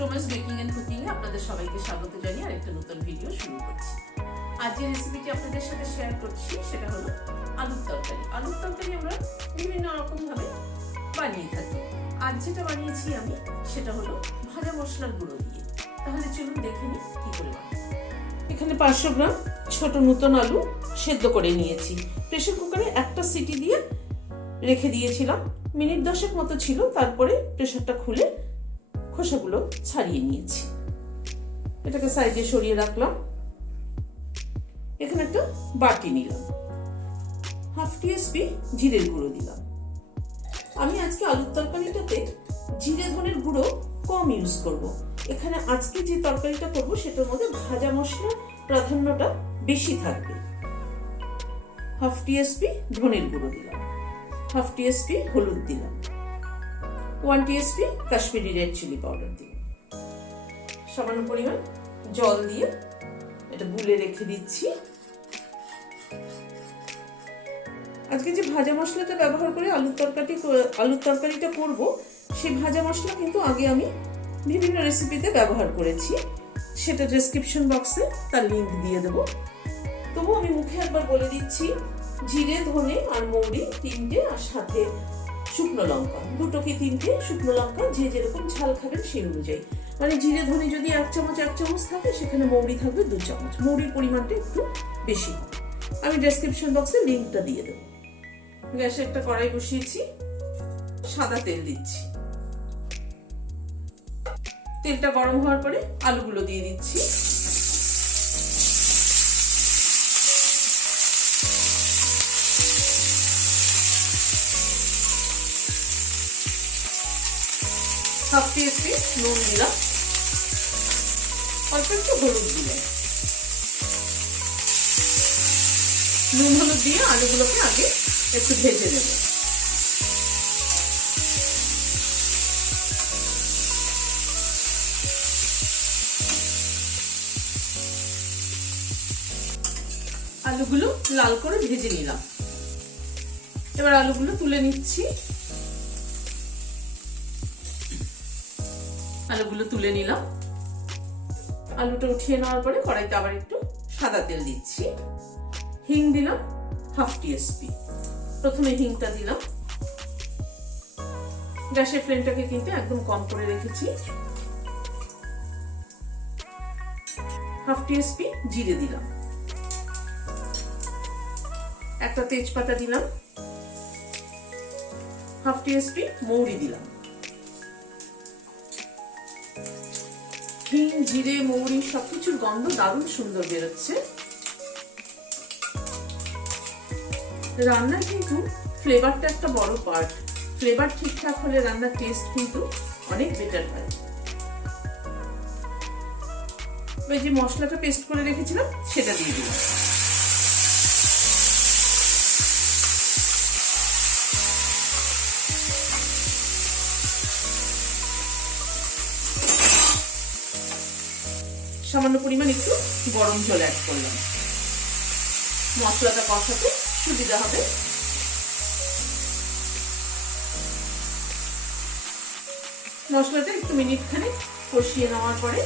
টোমাস baking and cooking এ আপনাদের সবাইকে স্বাগত জানিয়ে আরেকটা নতুন ভিডিও শুরু করছি। আজ যে রেসিপিটি আপনাদের সাথে শেয়ার করছি সেটা হলো আলুর তরকারি। আলুর তরকারি আমরা বিভিন্ন রকম ভাবে বানিয়ে থাকি। আজ যেটা বানিয়েছি আমি সেটা হলো ভাজা মশলার গুঁড়ো দিয়ে। তাহলে চলুন দেখে নিই কি করে বানাই। এখানে 500 গ্রাম ছোট নতুন আলু সেদ্ধ করে নিয়েছি। প্রেসার কুকারে একটা সিটি দিয়ে রেখে দিয়েছিলাম, মিনিট 10 মতো ছিল। তারপরে প্রেসারটা খুলে খোসাগুলো ছাড়িয়ে নিয়েছি। এটাকে সাইডে সরিয়ে রাখলাম। এখানে একটা বাটি নিলাম, হাফ টিস্পুন জিরের গুঁড়ো দিলাম। আমি আজকে আলুর তরকারিটাতে জিরে ধনের গুঁড়ো কম ইউজ করব। এখানে আজকে যে তরকারিটা করব সেটার মধ্যে ভাজা মশলার প্রাধান্যটা বেশি থাকবে। হাফ টিস্পুন ধনের গুঁড়ো দিলাম, হাফ টিস্পুন হলুদ দিলাম, 1 teaspoon Kashmiri red chilli powder দিলাম। সামান্য পরিমাণ জল দিয়ে এটা গুলে রেখে দিচ্ছি। আজকে যে ভাজা মশলাটা ব্যবহার করে আলুর তরকারিটা করব, সেই ভাজা মশলা কিন্তু আগে আমি বিভিন্ন রেসিপিতে ব্যবহার করেছি। সেটা ডেসক্রিপশন বক্সে তার লিংক দিয়ে দেব। তবু আমি মুখে একবার বলে দিচ্ছি, জিরে ধনে আর মৌরি 3টে, আর সাথে শুকনো লঙ্কা 2 কি 3টে শুকনো লঙ্কা, যে যেরকম ঝাল খাবেন সেই অনুযায়ী। মানে জিরে ধনে যদি 1 চামচ থাকে, সেখানে মৌরি থাকবে 2 চামচ। মৌরির পরিমাণটা একটু বেশি হবে। আমি ডেসক্রিপশন বক্সে লিংকটা দিয়ে দেবো। গ্যাসে একটা কড়াই বসিয়েছি, সাদা তেল দিচ্ছি। তেলটা গরম হওয়ার পরে আলুগুলো দিয়ে দিচ্ছি। হাফ টিস্পুন নুন দিলাম, অল্প একটু হলুদ দিলাম। নুন হলুদ দিয়ে আলুগুলোকে আগে একটু ভেজে নেব। আলুগুলো লাল করে ভেজে নিলাম। এবার আলুগুলো তুলে নিচ্ছি। আলুগুলো তুলে নিলাম। আলুটা উঠিয়ে নেওয়ার পরে কড়াইতে আবার একটু সাদা তেল দিচ্ছি। হিং দিলাম হাফ টিস্পুন। প্রথমে হিংটা দিলাম। গ্যাসের ফ্লেমটাকে কিন্তু একদম কম করে রেখেছি। হাফ টিস্পুন জিরে দিলাম, একটা তেজপাতা দিলাম, হাফ টিস্পুন মৌরি দিলাম। হিং, জিরে, মৌরি সবকিছুর গন্ধ দারুণ সুন্দর বেরোচ্ছে। রান্নার কিন্তু ফ্লেভারটা একটা বড় পার্ট। ফ্লেভার ঠিকঠাক হলে রান্নার টেস্ট কিন্তু অনেক বেটার হয়। ওই যে মশলাটা পেস্ট করে রেখেছিলাম সেটা দিয়ে দিলাম। সামান্য পরিমাণ একটু গরম জল অ্যাড করলাম, মশলাটা কষাতে সুবিধা হবে। মশলাটা একটু মিনিট খানেক কষিয়ে নেওয়ার পরে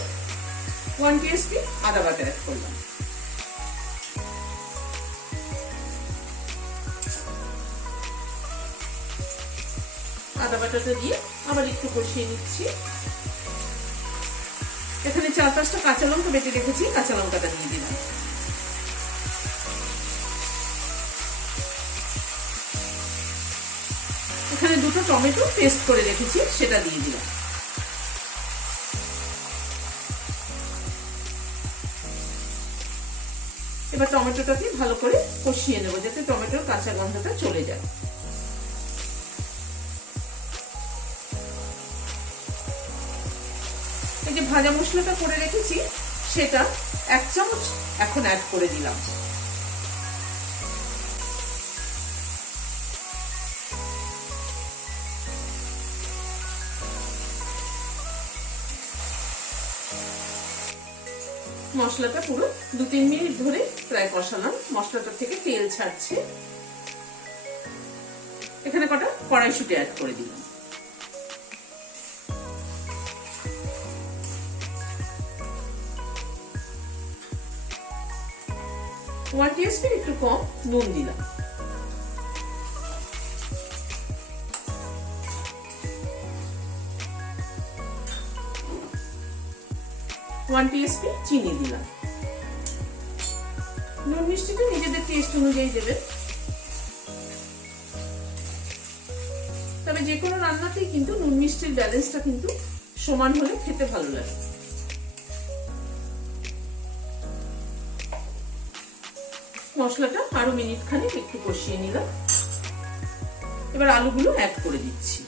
1 টিস্পুন আদা বাটা অ্যাড করলাম। আদা বাটাটা দিয়ে আবার একটু কষিয়ে নিচ্ছি। এখানে 4-5টা কাঁচা লঙ্কা বেটে রেখেছি, কাঁচা লঙ্কাটা দিয়ে দিলাম। এখানে 2টো টমেটো পেস্ট করে রেখেছি, সেটা দিয়ে দিলাম। এবার টমেটোটাকে ভালো করে কষিয়ে নেব, যাতে টমেটোর কাঁচা গন্ধটা চলে যায়। এই যে ভাজা মশলাটা করে রেখেছি, সেটা 1 চামচ এখন অ্যাড করে দিলাম। মশলাটা পুরো 2-3 মিনিট ধরে প্রায় কষালাম। মশলাটা থেকে তেল ছাড়ছে। এখানে কটা কড়াইশুঁটি অ্যাড করে দিলাম। 1 টিস্পুন একটু কম নুন দিলাম। ওয়ান টিস্পুন চিনি দিলাম। নুন মিষ্টিটা নিজেদের টেস্ট অনুযায়ী দেবেন। তবে যে কোনো রান্নাতেই কিন্তু নুন মিষ্টির ব্যালেন্সটা কিন্তু সমান হলে খেতে ভালো লাগে। মশলাটা আরো মিনিট খানিক একটু কষিয়ে নিলাম। এবার আলুগুলো অ্যাড করে দিচ্ছি।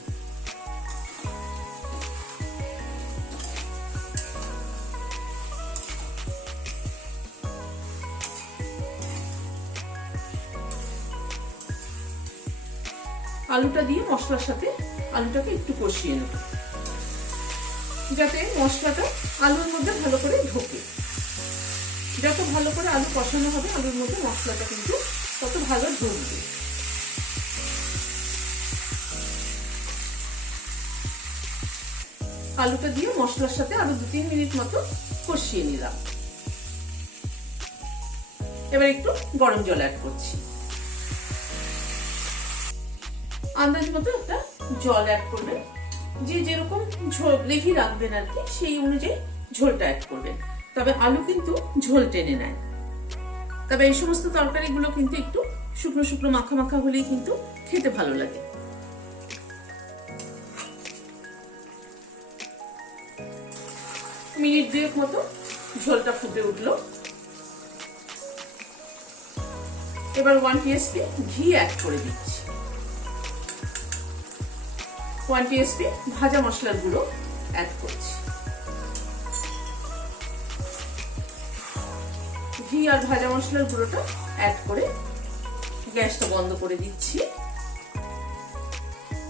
আলুটা দিয়ে মশলার সাথে আলুটাকে একটু কষিয়ে নেব, যাতে মশলাটা আলুর মধ্যে ভালো করে ঢোকে। যত ভালো করে আলু কষানো হবে আলুর মধ্যে মশলাটা কিন্তু তত ভালো ঢুকবে। আলুটা দিয়ে মশলার সাথে আরো 2-3 মিনিট মতো কষিয়ে নিলাম। এবার একটু গরম জল অ্যাড করছি। আন্দাজ মতো একটা জল অ্যাড করবেন, যে যেরকম গ্রেভি রাখবেন আর কি সেই অনুযায়ী ঝোলটা অ্যাড করবেন। তবে আলু কিন্তু ঝোল টেনে নেয়। তবে এই সমস্ত তরকারিগুলো কিন্তু একটু শুকনো শুকনো মাখা মাখা হলেই কিন্তু খেতে ভালো লাগে। মিনিট 2 মতো ঝোলটা ফুটে উঠলো। এবার 1 টিস্পুন ঘি অ্যাড করে দিচ্ছি। 1 টিস্পুন ভাজা মশলার গুঁড়ো অ্যাড করছি। ঘি আর ভাজা মশলার গুঁড়োটা অ্যাড করে গ্যাসটা বন্ধ করে দিচ্ছি।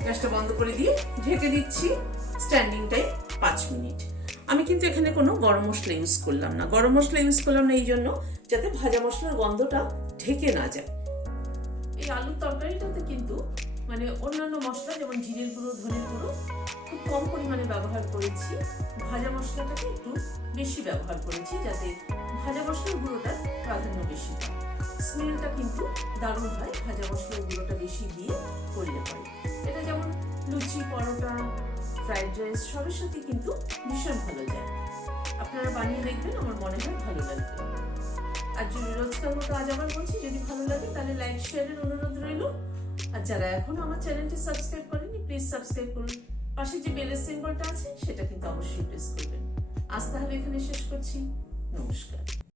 গ্যাসটা বন্ধ করে দিয়ে ঢেকে দিচ্ছি স্ট্যান্ডিং টাইম 5 মিনিট। আমি কিন্তু এখানে কোনো গরম মশলা ইউজ করলাম না। গরম মশলা ইউজ করলাম না এই জন্য যাতে ভাজা মশলার গন্ধটা ঢেকে না যায়। এই আলুর তরকারিটাতে কিন্তু মানে অন্যান্য মশলা যেমন জিরের গুঁড়ো, ধনের গুঁড়ো খুব কম পরিমাণে ব্যবহার করেছি। ভাজা মশলাটাকে একটু বেশি ব্যবহার করেছি যাতে ভাজা মশলার গুঁড়োটার প্রাধান্য বেশি পায়। স্মেলটা কিন্তু দারুণ হয় ভাজা মশলার গুঁড়োটা বেশি দিয়ে করলে পরে। এটা যেমন লুচি, পরোটা, ফ্রাইড রাইস সবের সাথে কিন্তু ভীষণ ভালো যায়। আপনারা বানিয়ে দেখবেন, আমার মনে হয় ভালো লাগবে। আর যদি রোজকার মতো আজ আবার বলছি, যদি ভালো লাগে তাহলে লাইক শেয়ারের অনুরোধ রইল। আর যারা এখনো আমার চ্যানেলটি সাবস্ক্রাইব করেনি প্লিজ সাবস্ক্রাইব করুন। পাশে যে বেলের সিম্বলটা আছে সেটা কিন্তু অবশ্যই প্রেস করবেন। আজ তাহলে এখানে শেষ করছি। নমস্কার।